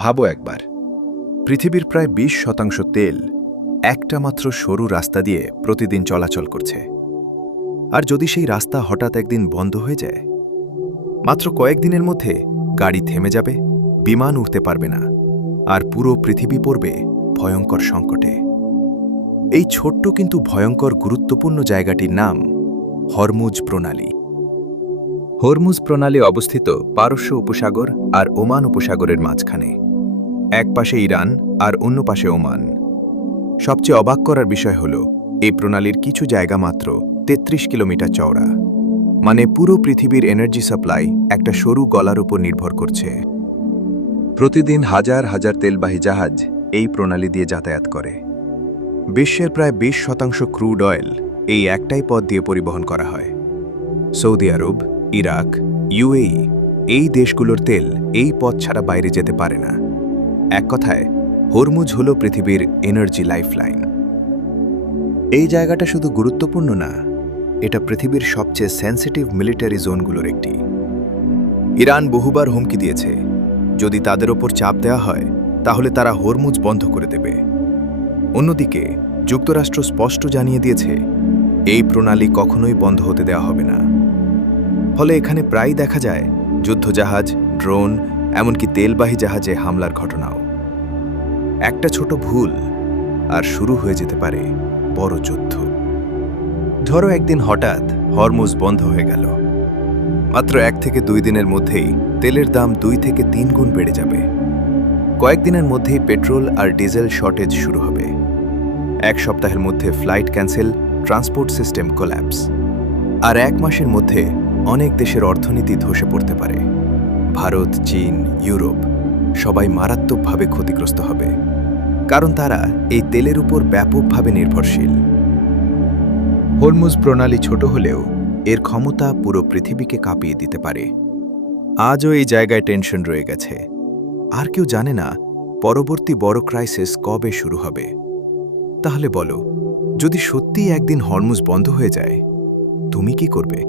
ভাবো একবার, পৃথিবীর প্রায় 20% তেল একটা মাত্র সরু রাস্তা দিয়ে প্রতিদিন চলাচল করছে। আর যদি সেই রাস্তা হঠাৎ একদিন বন্ধ হয়ে যায়, মাত্র কয়েকদিনের মধ্যে গাড়ি থেমে যাবে, বিমান উড়তে পারবে না, আর পুরো পৃথিবী পড়বে ভয়ঙ্কর সংকটে। এই ছোট্ট কিন্তু ভয়ঙ্কর গুরুত্বপূর্ণ জায়গাটির নাম হরমুজ প্রণালী। হরমুজ প্রণালী অবস্থিত পারস্য উপসাগর আর ওমান উপসাগরের মাঝখানে। এক পাশে ইরান আর অন্য পাশে ওমান। সবচেয়ে অবাক করার বিষয় হল, এই প্রণালীর কিছু জায়গা মাত্র 33 কিলোমিটার চওড়া। মানে পুরো পৃথিবীর এনার্জি সাপ্লাই একটা সরু গলার উপর নির্ভর করছে। প্রতিদিন হাজার হাজার তেলবাহী জাহাজ এই প্রণালী দিয়ে যাতায়াত করে। বিশ্বের প্রায় 20% ক্রুড অয়েল এই একটাই পথ দিয়ে পরিবহন করা হয়। সৌদি আরব, ইরাক, ইউএই এই দেশগুলোর তেল এই পথ ছাড়া বাইরে যেতে পারে না। এক কথায়, হরমুজ হল পৃথিবীর এনার্জি লাইফলাইন। এই জায়গাটা শুধু গুরুত্বপূর্ণ না, এটা পৃথিবীর সবচেয়ে সেন্সিটিভ মিলিটারি জোনগুলোর একটি। ইরান বহুবার হুমকি দিয়েছে, যদি তাদের ওপর চাপ দেওয়া হয় তাহলে তারা হরমুজ বন্ধ করে দেবে। অন্যদিকে যুক্তরাষ্ট্র স্পষ্ট জানিয়ে দিয়েছে, এই প্রণালী কখনোই বন্ধ হতে দেওয়া হবে না। ফলে এখানে প্রায়ই দেখা যায় যুদ্ধজাহাজ, ড্রোন, এমনকি তেলবাহী জাহাজে হামলার ঘটনাও। একটা ছোট ভুল আর শুরু হয়ে যেতে পারে বড় যুদ্ধ। ধরো একদিন হঠাৎ হরমুজ বন্ধ হয়ে গেল। মাত্র 1 থেকে 2 দিনের মধ্যেই তেলের দাম 2 থেকে 3 গুণ বেড়ে যাবে। কয়েকদিনের মধ্যেই পেট্রোল আর ডিজেল শর্টেজ শুরু হবে। 1 সপ্তাহের মধ্যে flight cancel, transport system collapse. আর 1 মাসের মধ্যে অনেক দেশের অর্থনীতি ধসে পড়তে পারে। ভারত, চীন, ইউরোপ সবাই মারাত্মকভাবে ক্ষতিগ্রস্ত হবে, কারণ তারা এই তেলের উপর ব্যাপকভাবে নির্ভরশীল। হরমুজ প্রণালী ছোট হলেও এর ক্ষমতা পুরো পৃথিবীকে কাঁপিয়ে দিতে পারে। আজও এই জায়গায় টেনশন রয়ে গেছে। আর কেউ জানে না পরবর্তী বড় ক্রাইসিস কবে শুরু হবে। তাহলে বলো, যদি সত্যিই একদিন হরমুজ বন্ধ হয়ে যায়, তুমি কি করবে?